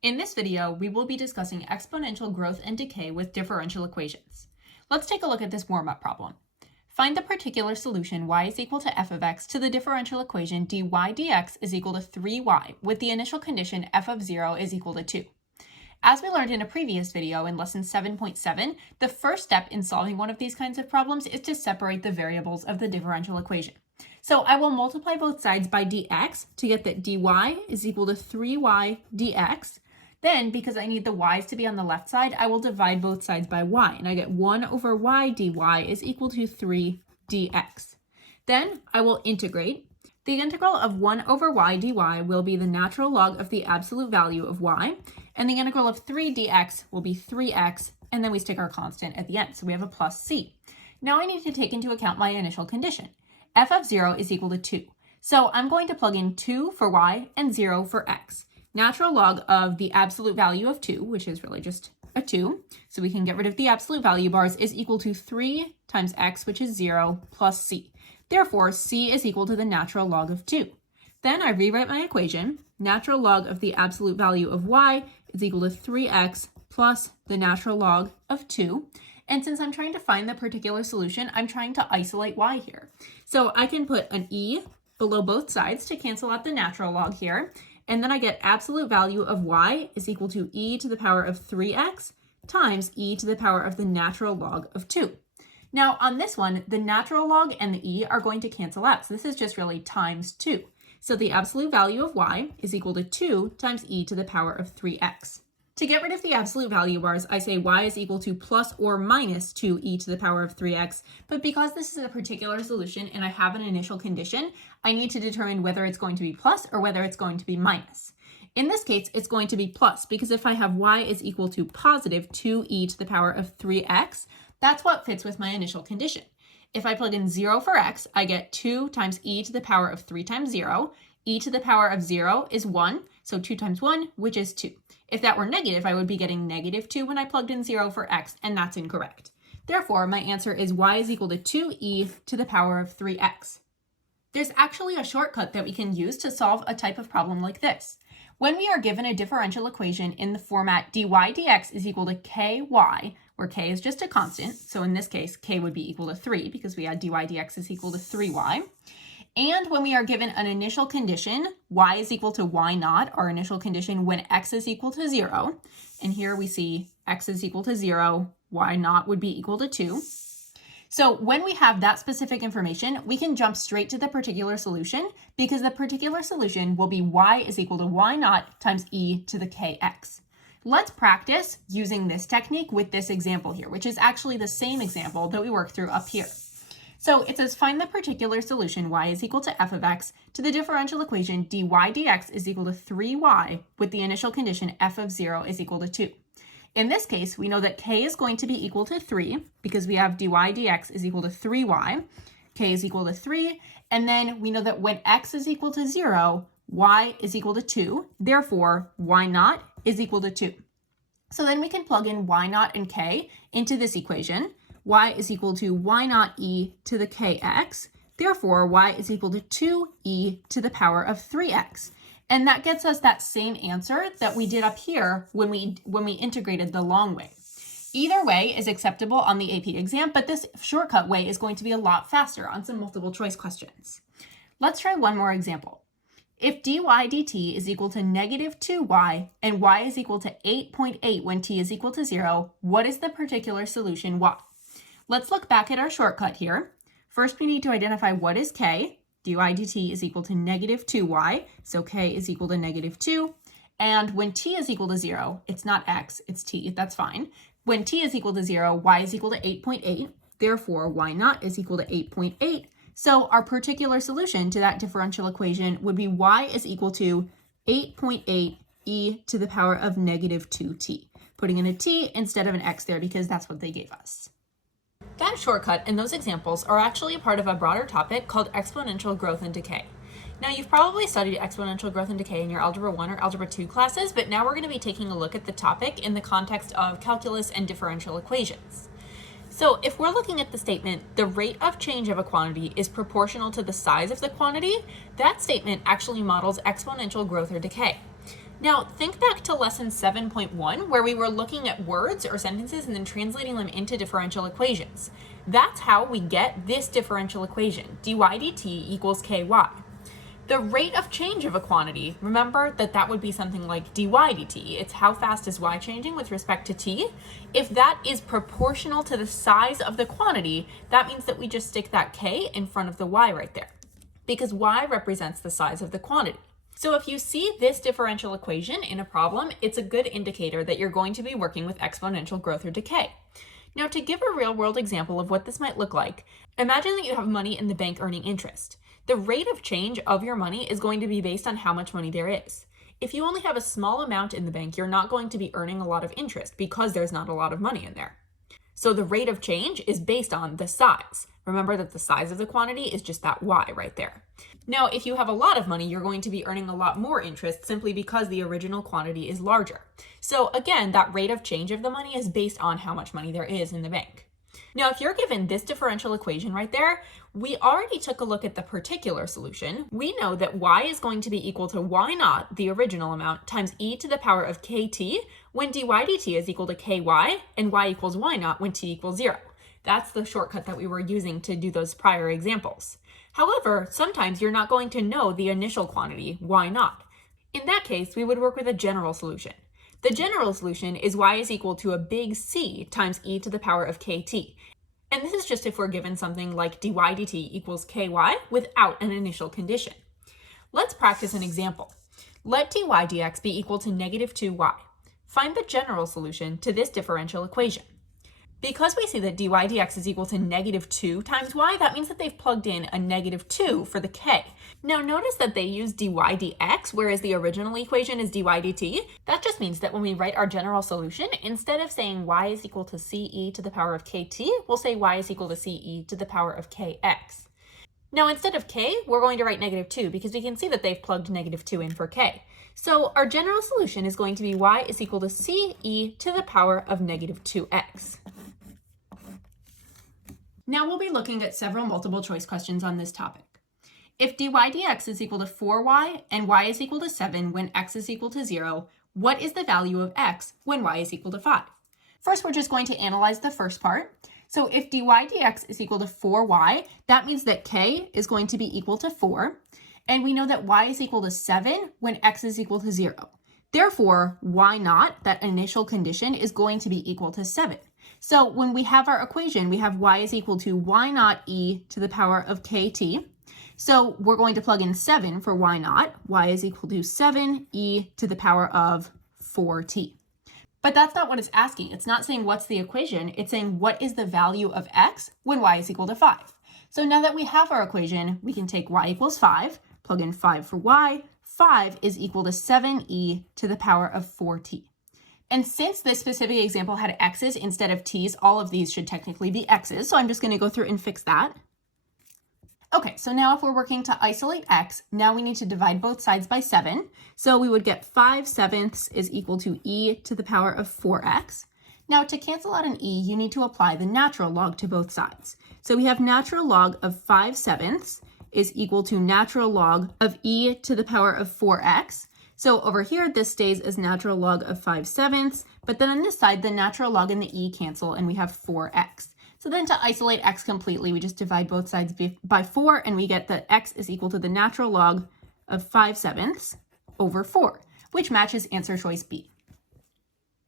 In this video, we will be discussing exponential growth and decay with differential equations. Let's take a look at this warm-up problem. Find the particular solution y is equal to f of x to the differential equation dy dx is equal to 3y with the initial condition f of 0 is equal to 2. As we learned in a previous video in lesson 7.7, the first step in solving one of these kinds of problems is to separate the variables of the differential equation. So I will multiply both sides by dx to get that dy is equal to 3y dx. Then, because I need the y's to be on the left side, I will divide both sides by y, and I get 1 over y dy is equal to 3 dx. Then I will integrate. The integral of 1 over y dy will be the natural log of the absolute value of y, and the integral of 3 dx will be 3x, and then we stick our constant at the end, so we have a plus c. Now I need to take into account my initial condition. F of 0 is equal to 2. So I'm going to plug in 2 for y and 0 for x. Natural log of the absolute value of 2, which is really just a 2, so we can get rid of the absolute value bars, is equal to 3 times x, which is 0, plus c. Therefore, c is equal to the natural log of 2. Then I rewrite my equation. Natural log of the absolute value of y is equal to 3x plus the natural log of 2. And since I'm trying to find the particular solution, I'm trying to isolate y here. So I can put an e below both sides to cancel out the natural log here. And then I get absolute value of y is equal to e to the power of 3x times e to the power of the natural log of 2. Now on this one, the natural log and the e are going to cancel out. So this is just really times 2. So the absolute value of y is equal to 2 times e to the power of 3x. To get rid of the absolute value bars, I say y is equal to plus or minus 2e to the power of 3x, but because this is a particular solution and I have an initial condition, I need to determine whether it's going to be plus or whether it's going to be minus. In this case, it's going to be plus, because if I have y is equal to positive 2e to the power of 3x, that's what fits with my initial condition. If I plug in 0 for x, I get 2 times e to the power of 3 times 0. E to the power of 0 is 1, so 2 times 1, which is 2. If that were negative, I would be getting negative 2 when I plugged in 0 for x, and that's incorrect. Therefore, my answer is y is equal to 2e to the power of 3x. There's actually a shortcut that we can use to solve a type of problem like this. When we are given a differential equation in the format dy dx is equal to ky, where k is just a constant, so in this case, k would be equal to 3 because we had dy dx is equal to 3y. And when we are given an initial condition, y is equal to y naught, our initial condition when x is equal to 0. And here we see x is equal to 0, y naught would be equal to 2. So when we have that specific information, we can jump straight to the particular solution because the particular solution will be y is equal to y naught times e to the kx. Let's practice using this technique with this example here, which is actually the same example that we worked through up here. So it says find the particular solution y is equal to f of x to the differential equation dy dx is equal to 3y with the initial condition f of 0 is equal to 2. In this case, we know that k is going to be equal to 3 because we have dy dx is equal to 3y. K is equal to 3. And then we know that when x is equal to 0, y is equal to 2. Therefore, y naught is equal to 2. So then we can plug in y naught and k into this equation. Y is equal to y naught e to the kx. Therefore, y is equal to 2e to the power of 3x. And that gets us that same answer that we did up here when we integrated the long way. Either way is acceptable on the AP exam, but this shortcut way is going to be a lot faster on some multiple choice questions. Let's try one more example. If dy dt is equal to negative 2y and y is equal to 8.8 when t is equal to 0, what is the particular solution y? Let's look back at our shortcut here. First, we need to identify what is k. Dy dt is equal to negative 2y, so k is equal to negative 2. And when t is equal to 0, it's not x, it's t, that's fine. When t is equal to 0, y is equal to 8.8. Therefore, y naught is equal to 8.8. So our particular solution to that differential equation would be y is equal to 8.8 e to the power of negative 2t. Putting in a t instead of an x there because that's what they gave us. That shortcut and those examples are actually a part of a broader topic called exponential growth and decay. Now, you've probably studied exponential growth and decay in your Algebra 1 or Algebra 2 classes, but now we're going to be taking a look at the topic in the context of calculus and differential equations. So if we're looking at the statement, the rate of change of a quantity is proportional to the size of the quantity, that statement actually models exponential growth or decay. Now, think back to lesson 7.1, where we were looking at words or sentences and then translating them into differential equations. That's how we get this differential equation, dy dt equals ky. The rate of change of a quantity, remember that would be something like dy dt. It's how fast is y changing with respect to t. If that is proportional to the size of the quantity, that means that we just stick that k in front of the y right there, because y represents the size of the quantity. So if you see this differential equation in a problem, it's a good indicator that you're going to be working with exponential growth or decay. Now, to give a real-world example of what this might look like, imagine that you have money in the bank earning interest. The rate of change of your money is going to be based on how much money there is. If you only have a small amount in the bank, you're not going to be earning a lot of interest because there's not a lot of money in there. So the rate of change is based on the size. Remember that the size of the quantity is just that y right there. Now, if you have a lot of money, you're going to be earning a lot more interest simply because the original quantity is larger. So again, that rate of change of the money is based on how much money there is in the bank. Now, if you're given this differential equation right there, we already took a look at the particular solution. We know that y is going to be equal to y naught, the original amount, times e to the power of kt when dy dt is equal to ky and y equals y naught when t equals 0. That's the shortcut that we were using to do those prior examples. However, sometimes you're not going to know the initial quantity, y naught. In that case, we would work with a general solution. The general solution is y is equal to a big C times e to the power of kt. And this is just if we're given something like dy dt equals ky without an initial condition. Let's practice an example. Let dy dx be equal to negative 2y. Find the general solution to this differential equation. Because we see that dy dx is equal to negative 2 times y, that means that they've plugged in a negative 2 for the k. Now notice that they use dy dx, whereas the original equation is dy dt. That just means that when we write our general solution, instead of saying y is equal to ce to the power of kt, we'll say y is equal to ce to the power of kx. Now instead of k, we're going to write negative 2 because we can see that they've plugged negative 2 in for k. So our general solution is going to be y is equal to ce to the power of negative 2x. Now we'll be looking at several multiple choice questions on this topic. If dy dx is equal to 4y and y is equal to 7 when x is equal to 0, what is the value of x when y is equal to 5? First, we're just going to analyze the first part. So if dy dx is equal to 4y, that means that k is going to be equal to 4. And we know that y is equal to 7 when x is equal to 0. Therefore, y naught, that initial condition, is going to be equal to 7. So when we have our equation, we have y is equal to y naught e to the power of kt. So we're going to plug in 7 for y naught. Y is equal to 7e to the power of 4t. But that's not what it's asking. It's not saying what's the equation. It's saying what is the value of x when y is equal to 5. So now that we have our equation, we can take y equals 5, plug in 5 for y. 5 is equal to 7e to the power of 4t. And since this specific example had x's instead of t's, all of these should technically be x's. So I'm just going to go through and fix that. Okay, so now if we're working to isolate x, now we need to divide both sides by 7. So we would get 5/7 is equal to e to the power of 4x. Now to cancel out an e, you need to apply the natural log to both sides. So we have natural log of 5/7 is equal to natural log of e to the power of 4x. So over here, this stays as natural log of 5/7, but then on this side, the natural log and the e cancel, and we have 4x. So then to isolate x completely, we just divide both sides by 4, and we get that x is equal to the natural log of 5/7 over 4, which matches answer choice B.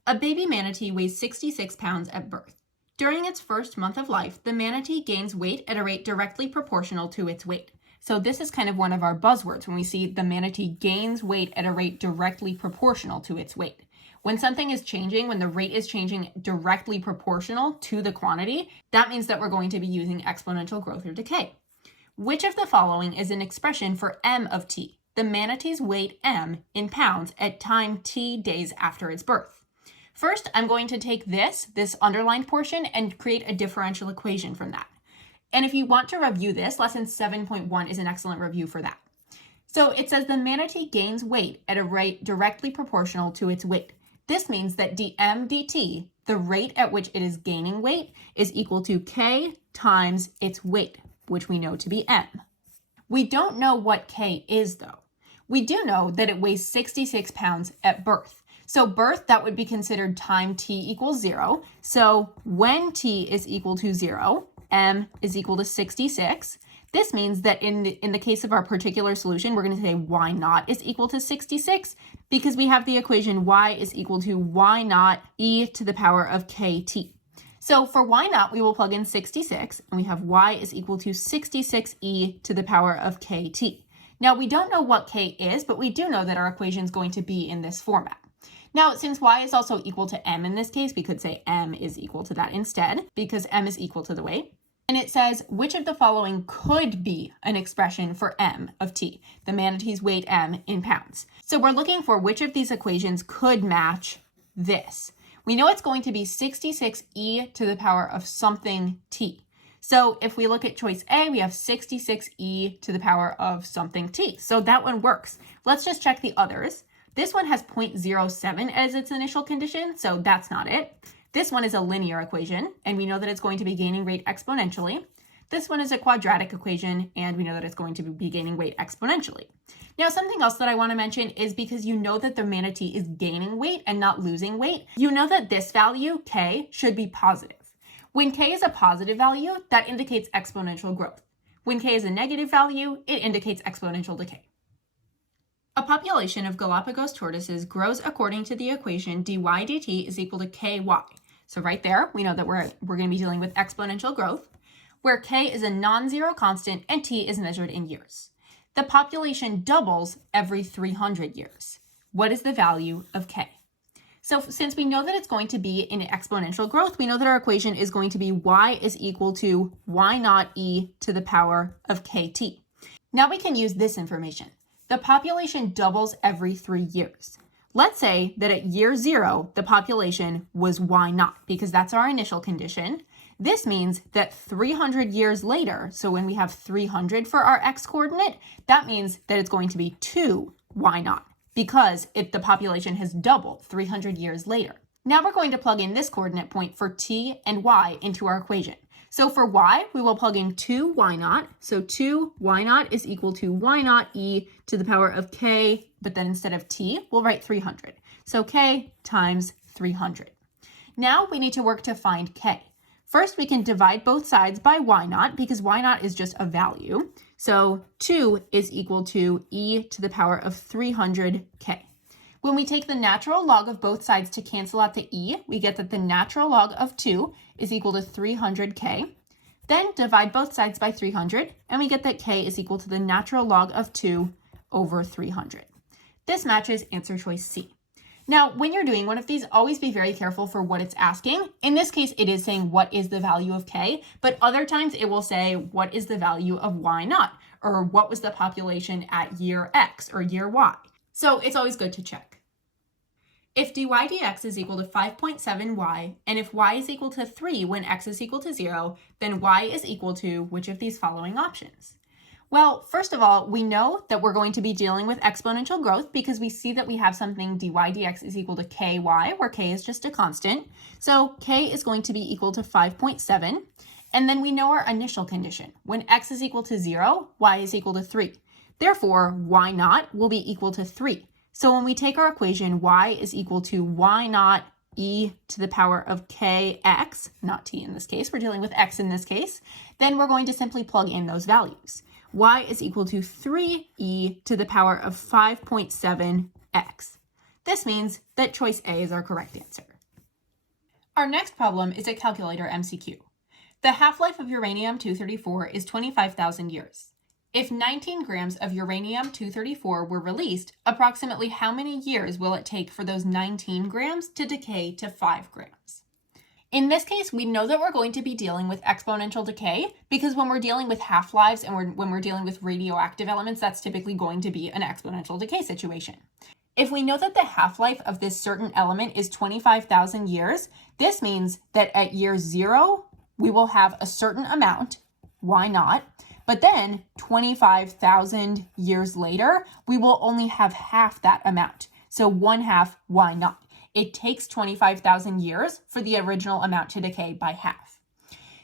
A baby manatee weighs 66 pounds at birth. During its first month of life, the manatee gains weight at a rate directly proportional to its weight. So this is kind of one of our buzzwords when we see the manatee gains weight at a rate directly proportional to its weight. When something is changing, when the rate is changing directly proportional to the quantity, that means that we're going to be using exponential growth or decay. Which of the following is an expression for m of t, the manatee's weight m in pounds at time t days after its birth? First, I'm going to take this underlined portion and create a differential equation from that. And if you want to review this, lesson 7.1 is an excellent review for that. So it says the manatee gains weight at a rate directly proportional to its weight. This means that dm dt, the rate at which it is gaining weight, is equal to k times its weight, which we know to be m. We don't know what k is though. We do know that it weighs 66 pounds at birth. So birth, that would be considered time t equals 0. So when t is equal to 0, m is equal to 66. This means that in the case of our particular solution, we're going to say y naught is equal to 66 because we have the equation y is equal to y naught e to the power of kt. So for y naught, we will plug in 66, and we have y is equal to 66e to the power of kt. Now, we don't know what k is, but we do know that our equation is going to be in this format. Now, since y is also equal to m in this case, we could say m is equal to that instead, because m is equal to the weight. And it says, which of the following could be an expression for m of t, the manatee's weight m in pounds? So we're looking for which of these equations could match this. We know it's going to be 66e to the power of something t. So if we look at choice A, we have 66e to the power of something t. So that one works. Let's just check the others. This one has 0.07 as its initial condition, so that's not it. This one is a linear equation, and we know that it's going to be gaining weight exponentially. This one is a quadratic equation, and we know that it's going to be gaining weight exponentially. Now, something else that I want to mention is because you know that the manatee is gaining weight and not losing weight, you know that this value, k, should be positive. When k is a positive value, that indicates exponential growth. When k is a negative value, it indicates exponential decay. A population of Galapagos tortoises grows according to the equation dy dt is equal to ky. So right there, we know that we're going to be dealing with exponential growth, where k is a non-zero constant and t is measured in years. The population doubles every 300 years. What is the value of k? So since we know that it's going to be in exponential growth, we know that our equation is going to be y is equal to y naught e to the power of kt. Now we can use this information. The population doubles every 3 years. Let's say that at year 0, the population was y naught, because that's our initial condition. This means that 300 years later, so when we have 300 for our x coordinate, that means that it's going to be 2 y naught, because the population has doubled 300 years later. Now we're going to plug in this coordinate point for t and y into our equation. So for y, we will plug in 2 y naught. So 2 y naught is equal to y naught e to the power of k, but then instead of t, we'll write 300. So k times 300. Now we need to work to find k. First, we can divide both sides by y naught because y naught is just a value. So 2 is equal to e to the power of 300k. When we take the natural log of both sides to cancel out the e, we get that the natural log of 2 is equal to 300k. Then divide both sides by 300, and we get that k is equal to the natural log of 2 over 300. This matches answer choice C. Now, when you're doing one of these, always be very careful for what it's asking. In this case, it is saying what is the value of k, but other times it will say what is the value of y naught, or what was the population at year x or year y. So it's always good to check. If dy dx is equal to 5.7y, and if y is equal to 3 when x is equal to 0, then y is equal to which of these following options? Well, first of all, we know that we're going to be dealing with exponential growth because we see that we have something dy dx is equal to ky, where k is just a constant. So k is going to be equal to 5.7. And then we know our initial condition. When x is equal to 0, y is equal to 3. Therefore, y naught will be equal to 3. So when we take our equation, y is equal to y naught e to the power of kx, not t in this case, we're dealing with x in this case, then we're going to simply plug in those values. Y is equal to 3e to the power of 5.7x. This means that choice A is our correct answer. Our next problem is a calculator MCQ. The half-life of uranium-234 is 25,000 years. If 19 grams of uranium-234 were released, approximately how many years will it take for those 19 grams to decay to 5 grams? In this case, we know that we're going to be dealing with exponential decay because when we're dealing with half-lives and when we're dealing with radioactive elements, that's typically going to be an exponential decay situation. If we know that the half-life of this certain element is 25,000 years, this means that at year 0, we will have a certain amount, why not? But then 25,000 years later, we will only have half that amount. So 1/2, why not? It takes 25,000 years for the original amount to decay by half.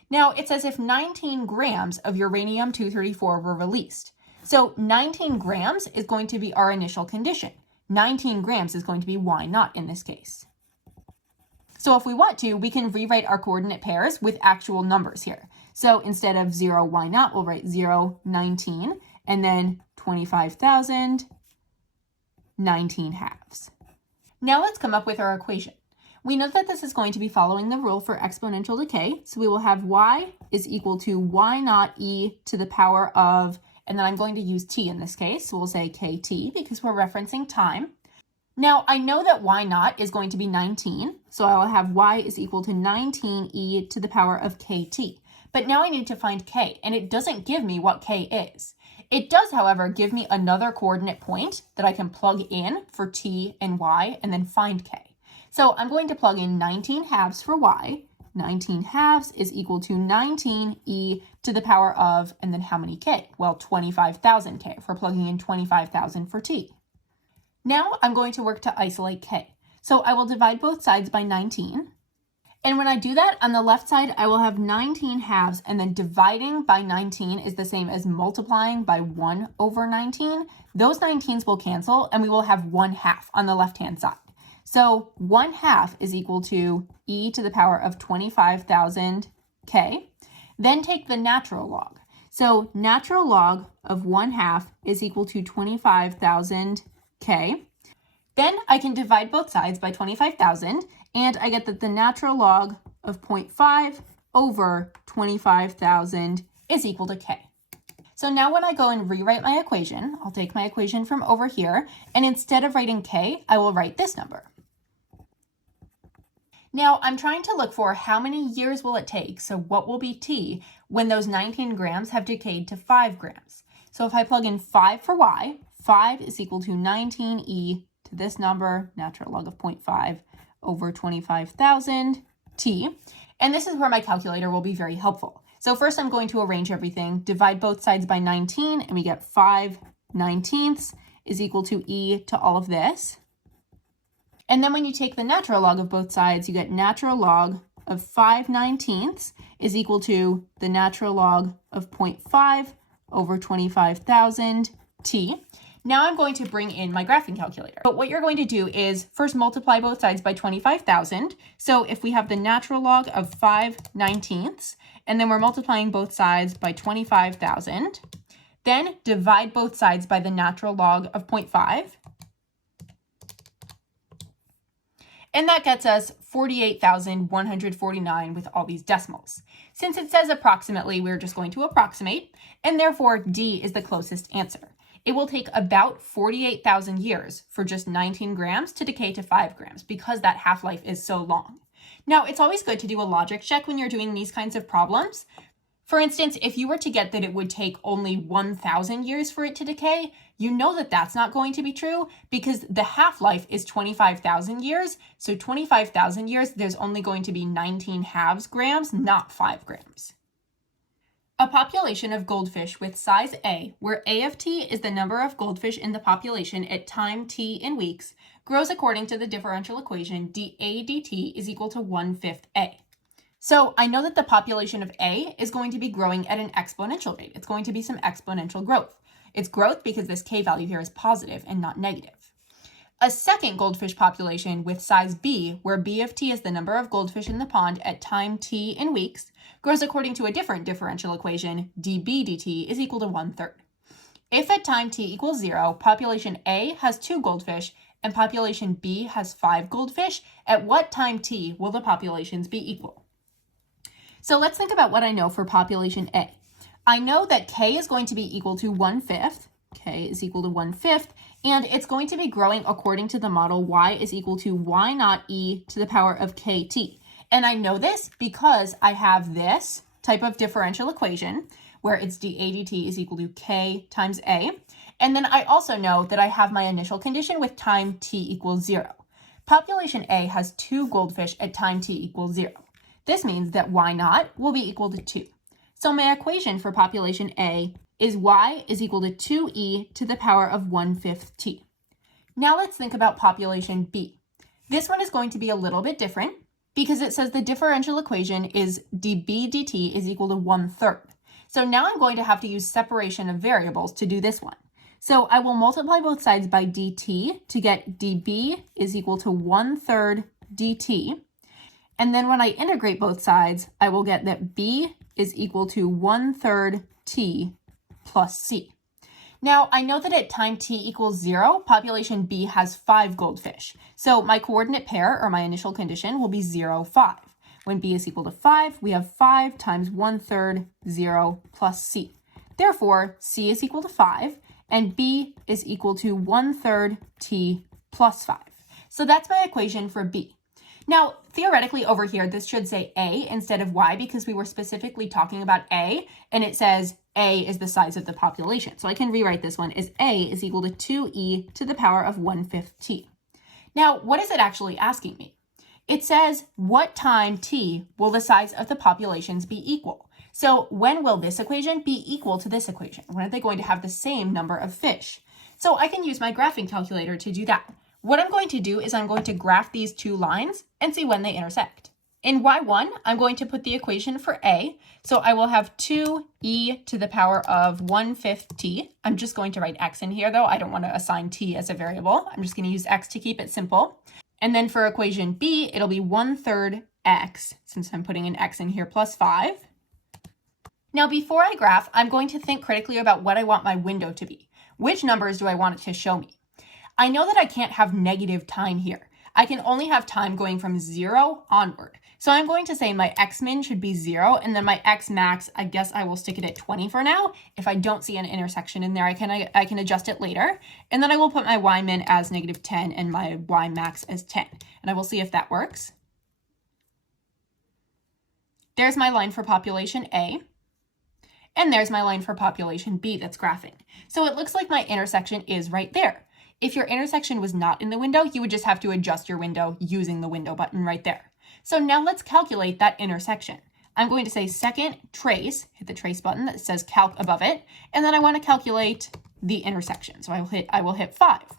Now, it says if 19 grams of uranium-234 were released. So 19 grams is going to be our initial condition. 19 grams is going to be y naught in this case. So if we want to, we can rewrite our coordinate pairs with actual numbers here. So instead of 0 y naught, we'll write 0, 19, and then 25,000, 19 halves. Now let's come up with our equation. We know that this is going to be following the rule for exponential decay. So we will have y is equal to y naught e to the power of, and then I'm going to use t in this case. So we'll say kt because we're referencing time. Now I know that y naught is going to be 19. So I'll have y is equal to 19 e to the power of kt. But now I need to find k, and it doesn't give me what k is. It does, however, give me another coordinate point that I can plug in for t and y and then find k. So I'm going to plug in 19 halves for y. 19 halves is equal to 19 e to the power of, and then how many k? Well, 25,000 k if we're plugging in 25,000 for t. Now I'm going to work to isolate k. So I will divide both sides by 19. And when I do that, on the left side, I will have 19 halves, and then dividing by 19 is the same as multiplying by 1 over 19. Those 19s will cancel, and we will have 1/2 on the left-hand side. So 1/2 is equal to e to the power of 25,000 k. Then take the natural log. So natural log of 1/2 is equal to 25,000 k. Then I can divide both sides by 25,000, and I get that the natural log of 0.5 over 25,000 is equal to k. So now when I go and rewrite my equation, I'll take my equation from over here, and instead of writing k, I will write this number. Now I'm trying to look for how many years will it take, so what will be t, when those 19 grams have decayed to 5 grams. So if I plug in 5 for y, 5 is equal to 19e to this number, natural log of 0.5 over 25,000 t. And this is where my calculator will be very helpful. So first I'm going to arrange everything, divide both sides by 19, and we get 5/19 is equal to e to all of this. And then when you take the natural log of both sides, you get natural log of 5/19 is equal to the natural log of 0.5 over 25,000 t. Now I'm going to bring in my graphing calculator. But what you're going to do is first multiply both sides by 25,000. So if we have the natural log of 5/19, and then we're multiplying both sides by 25,000, then divide both sides by the natural log of 0.5. And that gets us 48,149 with all these decimals. Since it says approximately, we're just going to approximate, and therefore D is the closest answer. It will take about 48,000 years for just 19 grams to decay to 5 grams because that half-life is so long. Now, it's always good to do a logic check when you're doing these kinds of problems. For instance, if you were to get that it would take only 1,000 years for it to decay, you know that that's not going to be true because the half-life is 25,000 years. So 25,000 years, there's only going to be 19 halves grams, not 5 grams. A population of goldfish with size A, where A of t is the number of goldfish in the population at time t in weeks, grows according to the differential equation dA dt is equal to 1/5 A. So I know that the population of A is going to be growing at an exponential rate. It's going to be some exponential growth. It's growth because this K value here is positive and not negative. A second goldfish population with size B, where B of t is the number of goldfish in the pond at time t in weeks, grows according to a different differential equation, dB dt is equal to 1/3. If at time t equals 0, population A has 2 goldfish and population B has 5 goldfish, at what time t will the populations be equal? So let's think about what I know for population A. I know that K is going to be equal to 1/5. K is equal to 1/5, and it's going to be growing according to the model y is equal to y naught e to the power of kt. And I know this because I have this type of differential equation where it's dA dt is equal to k times a. And then I also know that I have my initial condition with time t equals 0. Population A has 2 goldfish at time t equals 0. This means that y naught will be equal to 2. So my equation for population A is y is equal to 2e to the power of 1/5 t. Now let's think about population B. This one is going to be a little bit different because it says the differential equation is dB dt is equal to 1/3. So now I'm going to have to use separation of variables to do this one. So I will multiply both sides by dt to get dB is equal to 1/3 dt. And then when I integrate both sides, I will get that b is equal to 1/3 t plus c. Now, I know that at time t equals 0, population B has 5 goldfish. So my coordinate pair, or my initial condition, will be 0, 5. When B is equal to 5, we have 5 times 1/3, 0, plus C. Therefore, C is equal to 5, and B is equal to 1/3 T plus 5. So that's my equation for B. Now, theoretically over here, this should say A instead of Y because we were specifically talking about A, and it says A is the size of the population. So I can rewrite this one as A is equal to 2e to the power of 1/5 t. Now, what is it actually asking me? It says, what time t will the size of the populations be equal? So when will this equation be equal to this equation? When are they going to have the same number of fish? So I can use my graphing calculator to do that. What I'm going to do is I'm going to graph these two lines and see when they intersect. In y1, I'm going to put the equation for A. So I will have 2e to the power of 1/5 t. I'm just going to write x in here, though. I don't want to assign t as a variable. I'm just going to use x to keep it simple. And then for equation B, it'll be 1/3 x, since I'm putting an x in here, plus 5. Now, before I graph, I'm going to think critically about what I want my window to be. Which numbers do I want it to show me? I know that I can't have negative time here. I can only have time going from 0 onward. So I'm going to say my x min should be 0, and then my x max, I guess I will stick it at 20 for now. If I don't see an intersection in there, I can adjust it later. And then I will put my y min as -10 and my y max as 10. And I will see if that works. There's my line for population A. And there's my line for population B that's graphing. So it looks like my intersection is right there. If your intersection was not in the window, you would just have to adjust your window using the window button right there. So now let's calculate that intersection. I'm going to say second trace, hit the trace button that says calc above it, and then I want to calculate the intersection. So I will hit 5.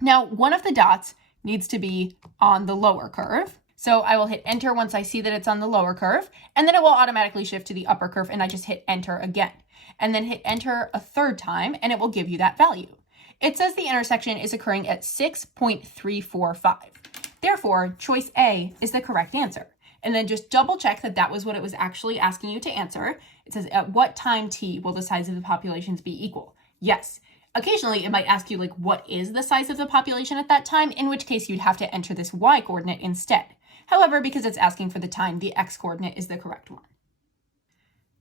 Now, one of the dots needs to be on the lower curve. So I will hit enter once I see that it's on the lower curve, and then it will automatically shift to the upper curve, and I just hit enter again. And then hit enter a third time, and it will give you that value. It says the intersection is occurring at 6.345. Therefore, choice A is the correct answer. And then just double check that that was what it was actually asking you to answer. It says, at what time t will the size of the populations be equal? Yes. Occasionally, it might ask you, like, what is the size of the population at that time, in which case you'd have to enter this y coordinate instead. However, because it's asking for the time, the x coordinate is the correct one.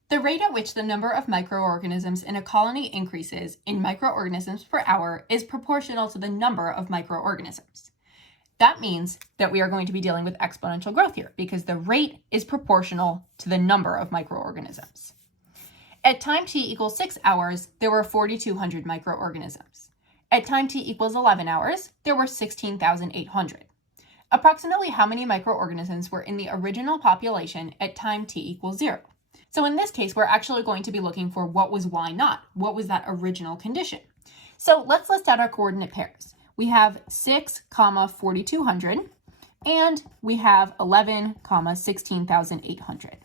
The rate at which the number of microorganisms in a colony increases in microorganisms per hour is proportional to the number of microorganisms. That means that we are going to be dealing with exponential growth here because the rate is proportional to the number of microorganisms. At time t equals 6 hours, there were 4,200 microorganisms. At time t equals 11 hours, there were 16,800. Approximately how many microorganisms were in the original population at time t equals 0? So in this case, we're actually going to be looking for what was y naught. What was that original condition? So let's list out our coordinate pairs. We have 6, 4,200, and we have 11, 16,800.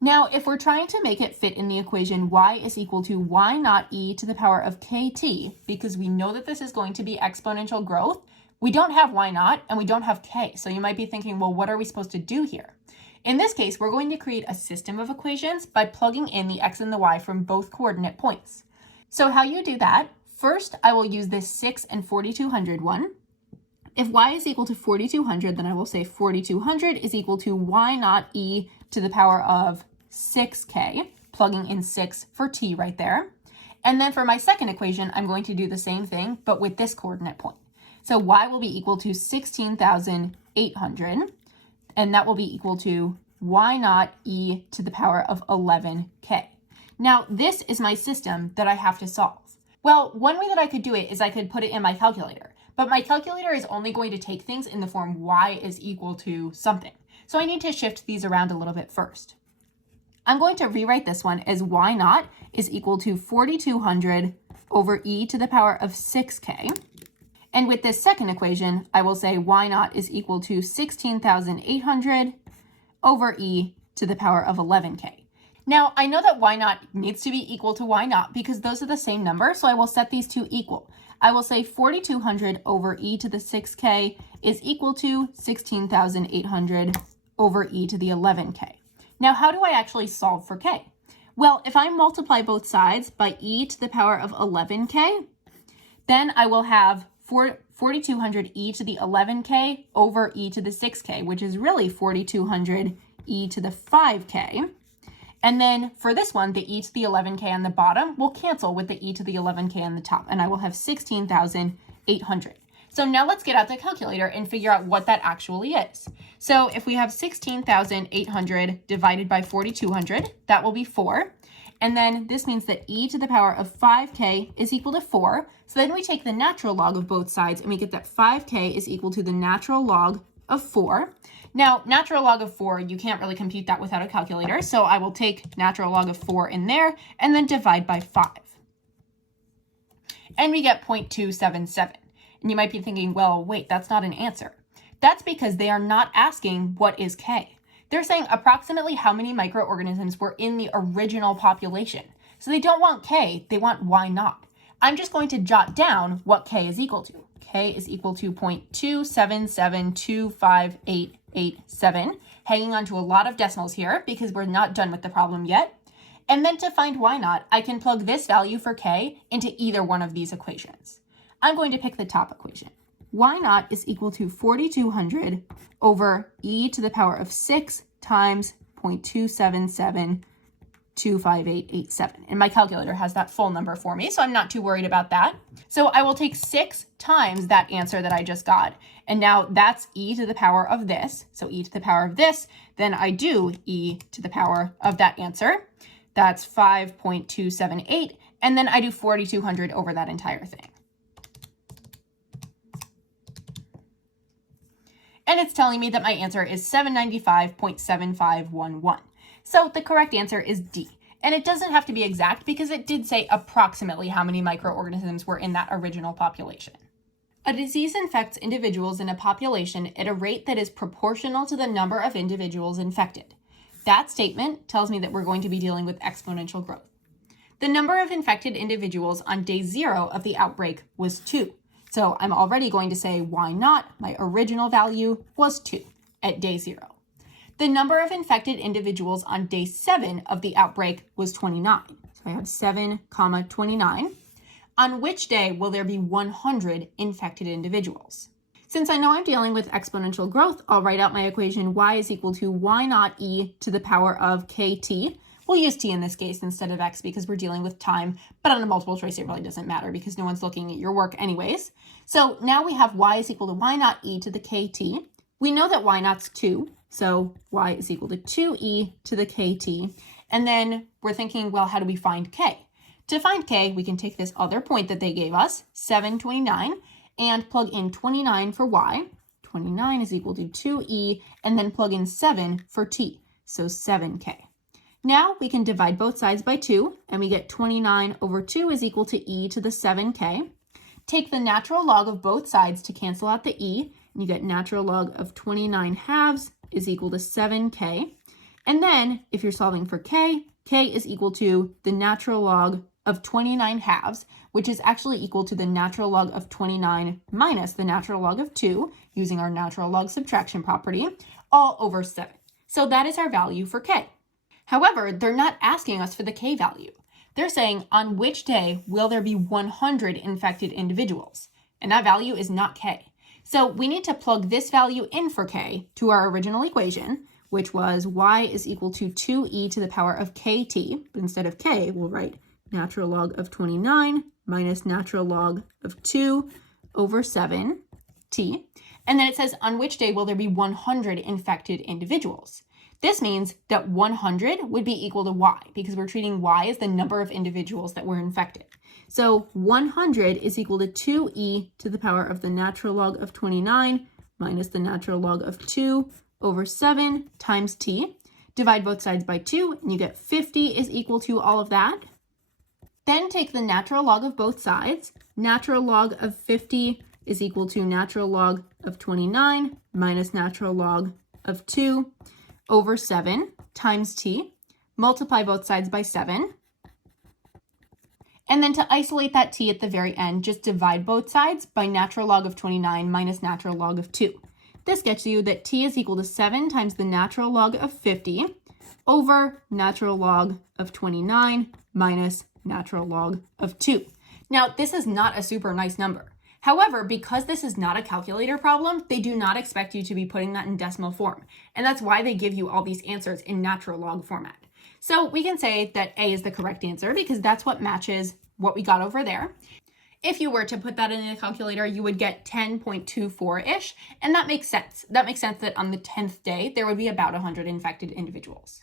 Now, if we're trying to make it fit in the equation y is equal to y naught e to the power of kt, because we know that this is going to be exponential growth, we don't have y naught and we don't have k. So you might be thinking, well, what are we supposed to do here? In this case, we're going to create a system of equations by plugging in the x and the y from both coordinate points. So how you do that, first I will use this 6 and 4,200 one. If y is equal to 4,200, then I will say 4,200 is equal to y naught e to the power of 6k, plugging in 6 for t right there. And then for my second equation, I'm going to do the same thing, but with this coordinate point. So y will be equal to 16,800. And that will be equal to y naught e to the power of 11k. Now, this is my system that I have to solve. Well, one way that I could do it is I could put it in my calculator, but my calculator is only going to take things in the form y is equal to something. So I need to shift these around a little bit first. I'm going to rewrite this one as y naught is equal to 4,200 over e to the power of 6k. And with this second equation, I will say y naught is equal to 16,800 over e to the power of 11k. Now, I know that y naught needs to be equal to y naught because those are the same number, so I will set these two equal. I will say 4,200 over e to the 6k is equal to 16,800 over e to the 11k. Now, how do I actually solve for k? Well, if I multiply both sides by e to the power of 11k, then I will have 4,200 e to the 11k over e to the 6k, which is really 4,200 e to the 5k. And then for this one, the e to the 11k on the bottom will cancel with the e to the 11k on the top, and I will have 16,800. So now let's get out the calculator and figure out what that actually is. So if we have 16,800 divided by 4,200, that will be 4. And then this means that e to the power of 5k is equal to 4. So then we take the natural log of both sides, and we get that 5k is equal to the natural log of 4. Now, natural log of 4, you can't really compute that without a calculator, so I will take natural log of 4 in there and then divide by 5. And we get 0.277. And you might be thinking, well, wait, that's not an answer. That's because they are not asking what is k. They're saying approximately how many microorganisms were in the original population. So they don't want k, they want y naught. I'm just going to jot down what k is equal to. K is equal to 0.277258887, hanging on to a lot of decimals here because we're not done with the problem yet. And then to find y naught, I can plug this value for k into either one of these equations. I'm going to pick the top equation. Y naught is equal to 4,200 over e to the power of 6 times 0.277258887. And my calculator has that full number for me, so I'm not too worried about that. So I will take 6 times that answer that I just got. And now that's e to the power of this. So e to the power of this, then I do e to the power of that answer. That's 5.278. And then I do 4,200 over that entire thing. And it's telling me that my answer is 795.7511. So the correct answer is D. And it doesn't have to be exact because it did say approximately how many microorganisms were in that original population. A disease infects individuals in a population at a rate that is proportional to the number of individuals infected. That statement tells me that we're going to be dealing with exponential growth. The number of infected individuals on day 0 of the outbreak was 2. So I'm already going to say y naught, my original value, was 2 at day 0. The number of infected individuals on day 7 of the outbreak was 29. So I have 7, 29. On which day will there be 100 infected individuals? Since I know I'm dealing with exponential growth, I'll write out my equation y is equal to y naught e to the power of kt. We'll use t in this case instead of x because we're dealing with time, but on a multiple choice, it really doesn't matter because no one's looking at your work anyways. So now we have y is equal to y naught e to the kt. We know that y naught's 2, so y is equal to 2e to the kt. And then we're thinking, well, how do we find k? To find k, we can take this other point that they gave us, 729, and plug in 29 for y. 29 is equal to 2e, and then plug in 7 for t, so 7k. Now we can divide both sides by 2, and we get 29 over 2 is equal to e to the 7k. Take the natural log of both sides to cancel out the e, and you get natural log of 29 halves is equal to 7k. And then, if you're solving for k, k is equal to the natural log of 29 halves, which is actually equal to the natural log of 29 minus the natural log of 2, using our natural log subtraction property, all over 7. So that is our value for k. However, they're not asking us for the k value. They're saying, on which day will there be 100 infected individuals? And that value is not k. So we need to plug this value in for k to our original equation, which was y is equal to 2e to the power of kt. But instead of k, we'll write natural log of 29 minus natural log of 2 over 7t. And then it says, on which day will there be 100 infected individuals? This means that 100 would be equal to y because we're treating y as the number of individuals that were infected. So 100 is equal to 2e to the power of the natural log of 29 minus the natural log of 2 over 7 times t. Divide both sides by 2 and you get 50 is equal to all of that. Then take the natural log of both sides. Natural log of 50 is equal to natural log of 29 minus natural log of 2 over 7 times t. multiply both sides by 7. And then to isolate that t at the very end, just divide both sides by natural log of 29 minus natural log of 2. This gets you that t is equal to 7 times the natural log of 50 over natural log of 29 minus natural log of 2. Now, this is not a super nice number. However, because this is not a calculator problem, they do not expect you to be putting that in decimal form. And that's why they give you all these answers in natural log format. So we can say that A is the correct answer because that's what matches what we got over there. If you were to put that in a calculator, you would get 10.24-ish, and that makes sense. That makes sense that on the 10th day, there would be about 100 infected individuals.